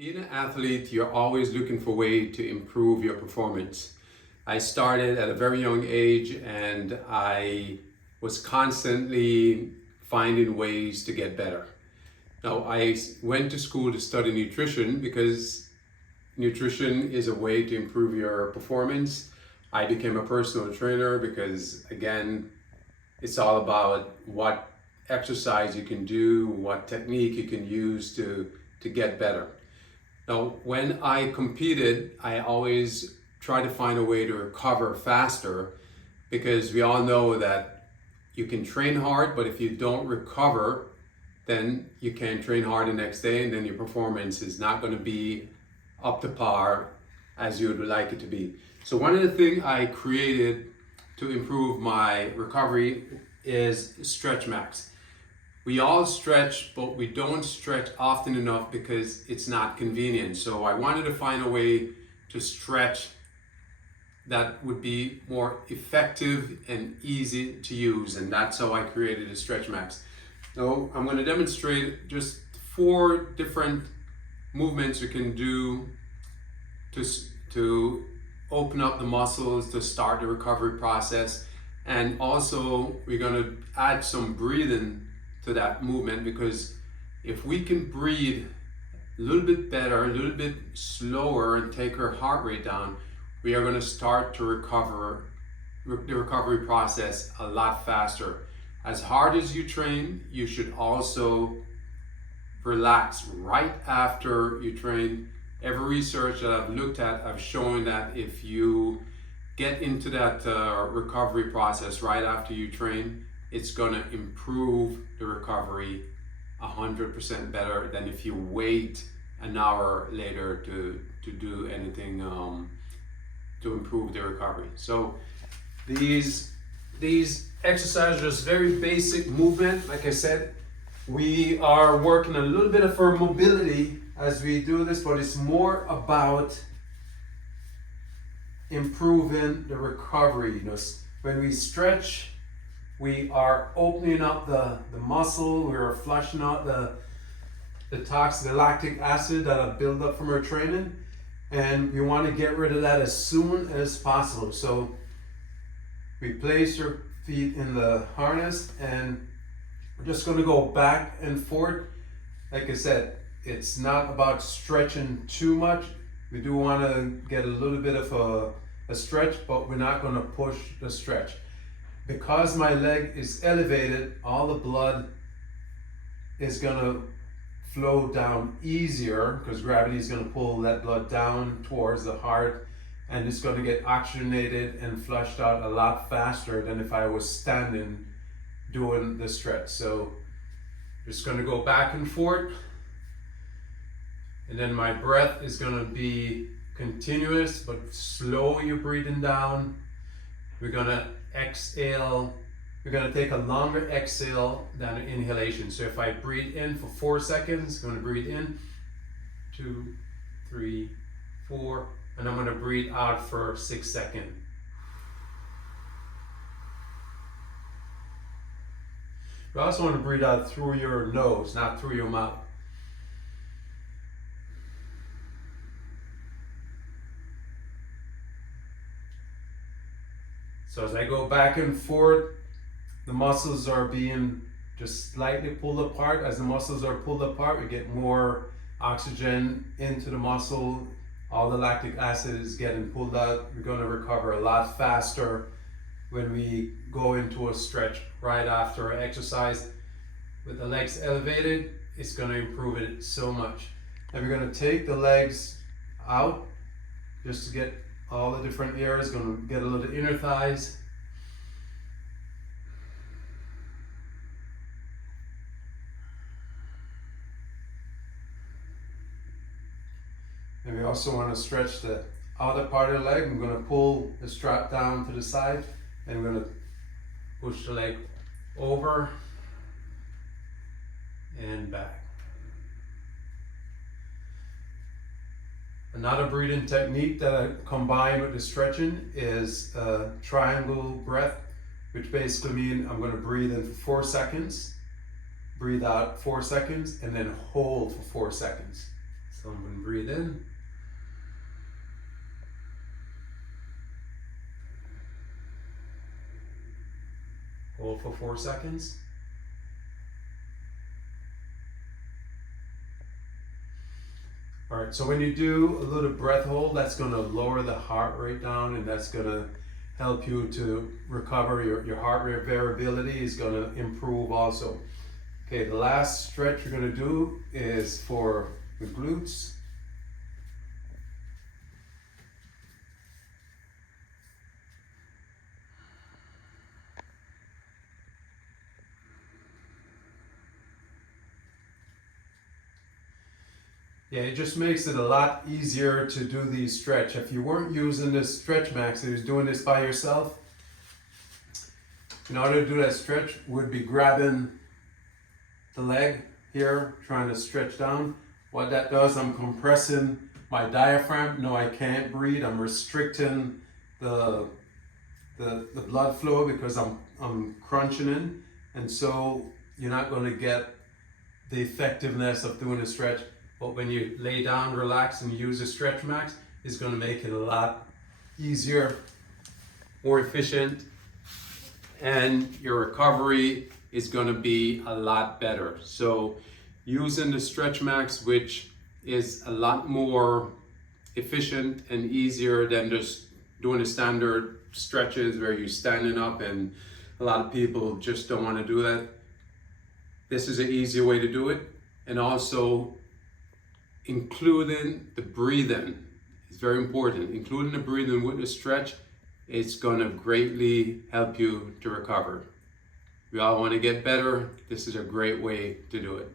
Being an athlete, you're always looking for a way to improve your performance. I started at a very young age and I was constantly finding ways to get better. Now, I went to school to study nutrition because nutrition is a way to improve your performance. I became a personal trainer because, again, it's all about what exercise you can do, what technique you can use to get better. Now, when I competed, I always try to find a way to recover faster because we all know that you can train hard, but if you don't recover, then you can't train hard the next day and then your performance is not going to be up to par as you would like it to be. So one of the things I created to improve my recovery is StretchMaxx. We all stretch, but we don't stretch often enough because it's not convenient. So I wanted to find a way to stretch that would be more effective and easy to use, and that's how I created a StretchMaxx. So I'm going to demonstrate just 4 different movements you can do to open up the muscles, to start the recovery process, and also we're going to add some breathing to that movement, because if we can breathe a little bit better, a little bit slower, and take our heart rate down, we are going to start to recover the recovery process a lot faster. As hard as you train, you should also relax right after you train. Every research that I've looked at have shown that if you get into that recovery process right after you train, it's going to improve the recovery 100% better than if you wait an hour later to do anything to improve the recovery. So these exercises are just very basic movement. Like I said, we are working a little bit of our mobility as we do this, but it's more about improving the recovery. You know, when we stretch, we are opening up the muscle, we are flushing out the toxic, the lactic acid that have built up from our training, and we want to get rid of that as soon as possible. So we place your feet in the harness and we're just going to go back and forth. Like I said, it's not about stretching too much. We do want to get a little bit of a stretch, but we're not going to push the stretch. Because my leg is elevated, all the blood is going to flow down easier because gravity is going to pull that blood down towards the heart, and it's going to get oxygenated and flushed out a lot faster than if I was standing doing the stretch. So just going to go back and forth, and then my breath is going to be continuous but slow. You're breathing down. We're going to exhale. We're going to take a longer exhale than an inhalation. So if I breathe in for 4 seconds, I'm going to breathe in 2, 3, 4, and I'm going to breathe out for 6 seconds. You also want to breathe out through your nose, not through your mouth. So as I go back and forth, the muscles are being just slightly pulled apart. As the muscles are pulled apart, we get more oxygen into the muscle. All the lactic acid is getting pulled out. We're going to recover a lot faster when we go into a stretch right after our exercise. With the legs elevated, it's going to improve it so much. And we're going to take the legs out just to get all the different areas. Going to get a little inner thighs. And we also want to stretch the outer part of the leg. I'm going to pull the strap down to the side, and I'm going to push the leg over and back. Another breathing technique that I combine with the stretching is a triangle breath, which basically means I'm going to breathe in for 4 seconds, breathe out 4 seconds, and then hold for 4 seconds. Someone breathe in. Hold for 4 seconds. All right, so when you do a little breath hold, that's going to lower the heart rate down, and that's going to help you to recover. Your heart rate variability is going to improve also. Okay, the last stretch you're going to do is for the glutes. Yeah, it just makes it a lot easier to do these stretch. If you weren't using this StretchMaxx, and you're doing this by yourself, in order to do that stretch, would be grabbing the leg here, trying to stretch down. What that does, I'm compressing my diaphragm. No, I can't breathe. I'm restricting the blood flow because I'm crunching in, and so you're not going to get the effectiveness of doing a stretch. But when you lay down, relax, and use a StretchMaxx, it's going to make it a lot easier, more efficient, and your recovery is going to be a lot better. So using the StretchMaxx, which is a lot more efficient and easier than just doing the standard stretches where you're standing up, and a lot of people just don't want to do that. This is an easier way to do it, and also including the breathing is very important. Including the breathing with the stretch, it's going to greatly help you to recover. We all want to get better. This is a great way to do it.